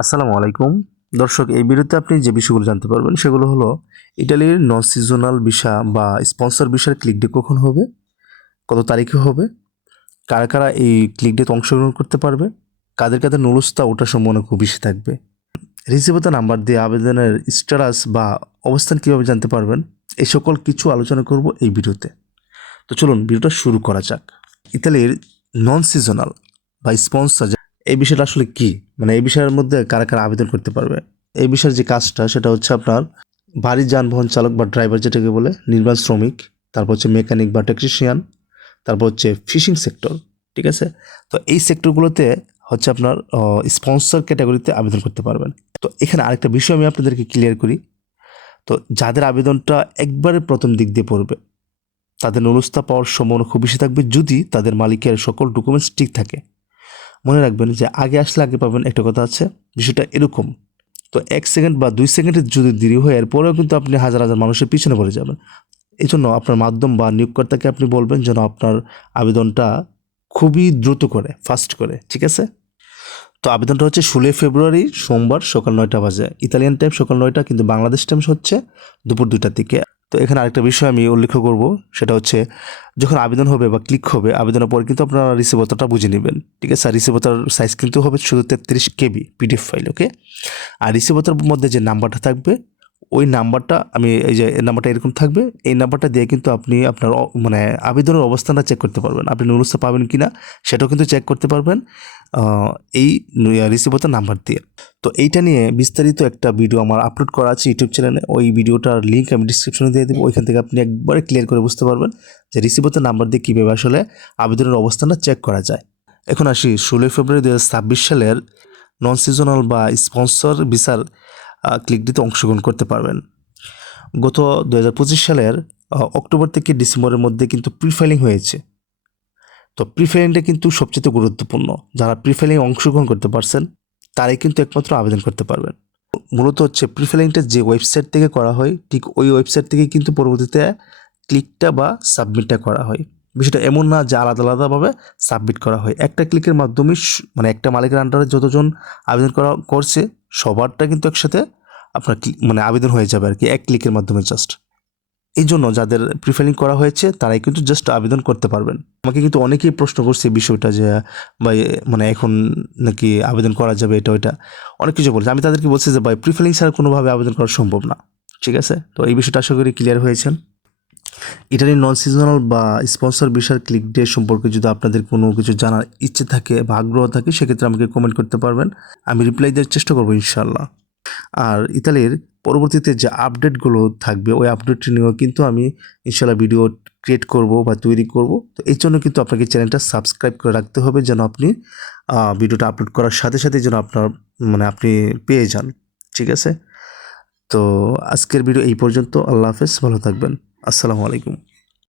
আসসালামু আলাইকুম দর্শক, এই ভিডিওতে আপনি যে বিষয়গুলো জানতে পারবেন সেগুলো হলো ইটালির নন সিজনাল ভিসা বা স্পন্সর ভিসার ক্লিক ডে কখন হবে, কত তারিখে হবে, কারা কারা এই ক্লিক ডেতে অংশগ্রহণ করতে পারবে, কাদের কাদের নুলুস্তা ওটার সম্ভাবনা খুব বেশি থাকবে, রিসিভতা নাম্বার দিয়ে আবেদনের স্ট্যাটাস বা অবস্থান কীভাবে জানতে পারবেন, এই সকল কিছু আলোচনা করব এই ভিডিওতে। তো চলুন ভিডিওটা শুরু করা যাক। ইতালির নন সিজনাল বা স্পন্সর এই বিষয়টা আসলে কি, মানে এই বিষয়ের মধ্যে কারা কারা আবেদন করতে পারবে। এই বিষয়ের যে কাজটা সেটা হচ্ছে আপনার ভারী যানবাহন চালক বা ড্রাইভার যেটাকে বলে, নির্মাণ শ্রমিক, তারপর হচ্ছে মেকানিক বা টেকনিশিয়ান, তারপর হচ্ছে ফিশিং সেক্টর। ঠিক আছে, তো এই সেক্টরগুলোতে হচ্ছে আপনার স্পন্সর ক্যাটাগরিতে আবেদন করতে পারবেন। তো এখানে আরেকটা বিষয় আমি আপনাদেরকে ক্লিয়ার করি। তো যাদের আবেদনটা একবারে প্রথম দিক দিয়ে পড়বে তাদের নুলুস্তা পাওয়ার সম্ভাবনা খুব বেশি থাকবে যদি তাদের মালিকের সকল ডকুমেন্টস ঠিক থাকে। মনে রাখবেন যে আগে আসলে আগে পাবেন, একটা কথা আছে, বিষয়টা এরকম। তো 1 সেকেন্ড বা 2 সেকেন্ডের যদি দেরি হয় এরপরেও কিন্তু আপনি হাজার হাজার মানুষের পিছনে পড়ে যাবেন। এই জন্য আপনার মাধ্যম বা নিয়োগকর্তাকে আপনি বলবেন যেন আপনার আবেদনটা খুবই দ্রুত করে, ফাস্ট করে। ঠিক আছে, তো আবেদনটা হচ্ছে 16 ফেব্রুয়ারি সোমবার সকাল 9টা বাজে, ইতালিয়ান টাইম সকাল 9টা, কিন্তু বাংলাদেশ টাইম হচ্ছে দুপুর 2টার দিকে। তো এখানে আরেকটা বিষয় আমি উল্লেখ করব, সেটা হচ্ছে যখন আবেদন হবে বা ক্লিক হবে, আবেদনের পর কিন্তু আপনারা রিসিভতাটা বুঝে নেবেন। ঠিক আছে, আর রিসিভতার সাইজ কিন্তু হবে শুধু 33 KB পিডিএফ ফাইল। ওকে, আর রিসিভতার মধ্যে যে নাম্বারটা থাকবে ওই নাম্বারটা, আমি এই যে নাম্বারটা এরকম থাকবে, এই নাম্বারটা দিয়ে কিন্তু আপনি আপনার মানে আবেদনের অবস্থানটা চেক করতে পারবেন, আপনি নুরুস্তা পাবেন কিনা সেটাও কিন্তু চেক করতে পারবেন এই রিসিভতার নাম্বার দিয়ে। তো এইটা নিয়ে বিস্তারিত একটা ভিডিও আমার আপলোড করা আছে ইউটিউব চ্যানেলে, ওই ভিডিওটার লিঙ্ক আমি ডিসক্রিপশনে দিয়ে দেবো, ওইখান থেকে আপনি একবারে ক্লিয়ার করে বুঝতে পারবেন যে রিসিভতার নাম্বার দিয়ে কীভাবে আসলে আবেদনের অবস্থানটা চেক করা যায়। এখন আসি 16 ফেব্রুয়ারি 2026 সালের নন সিজনাল বা স্পন্সর ভিসার ক্লিক দিতে অংশগ্রহণ করতে পারবেন। গত 2025 সালের অক্টোবর থেকে ডিসেম্বরের মধ্যে কিন্তু প্রিফাইলিং হয়েছে। তো প্রিফাইলিংটা কিন্তু সবচেয়ে গুরুত্বপূর্ণ। যারা প্রিফাইলিং অংশগ্রহণ করতে পারছেন তারাই কিন্তু একমাত্র আবেদন করতে পারবেন। মূলত হচ্ছে প্রিফাইলিংটা যে ওয়েবসাইট থেকে করা হয় ঠিক ওই ওয়েবসাইট থেকে কিন্তু পরবর্তীতে ক্লিকটা বা সাবমিটটা করা হয়। বিষয়টা এমন না যে আলাদা আলাদাভাবে সাবমিট করা হয়, একটা ক্লিকের মাধ্যমে মানে একটা মালিকের আন্ডারে যতজন আবেদন করছে সবারটা কিন্তু একসাথে আপনার মানে আবেদন হয়ে যাবে আর কি, এক ক্লিকের মাধ্যমে জাস্ট। এই জন্য যাদের প্রিফাইলিং করা হয়েছে তারাই কিন্তু জাস্ট আবেদন করতে পারবেন। আমাকে কিন্তু অনেকেই প্রশ্ন করছে বিষয়টা যে ভাই মানে এখন নাকি আবেদন করা যাবে এটা ওইটা, অনেক কিছু বলছে। আমি তাদেরকে বলছি যে ভাই প্রিফাইলিং ছাড়া কোনোভাবে আবেদন করা সম্ভব না। ঠিক আছে, তো এই বিষয়টা আশা করি ক্লিয়ার হয়েছেন। ইটালি নন সিজনাল বা স্পন্সর ভিসার ক্লিক ডে সম্পর্কে যদি আপনাদের কোনো কিছু জানার ইচ্ছে থাকে বা আগ্রহ থাকে সেক্ষেত্রে আমাকে কমেন্ট করতে পারবেন, আমি রিপ্লাই দেওয়ার চেষ্টা করবো ইনশাল্লাহ। আর ইতালির পরবর্তীতে যে আপডেটগুলো থাকবে ওই আপডেটটি নিয়েও কিন্তু আমি ইনশাল্লাহ ভিডিও ক্রিয়েট করব বা তৈরি করব। তো এই জন্য কিন্তু আপনাকে চ্যানেলটা সাবস্ক্রাইব করে রাখতে হবে যেন আপনি ভিডিওটা আপলোড করার সাথে সাথে যেন আপনার মানে আপনি পেয়ে যান। ঠিক আছে, তো আজকের ভিডিও এই পর্যন্ত। আল্লাহ হাফেজ, ভালো থাকবেন। আসসালামু আলাইকুম।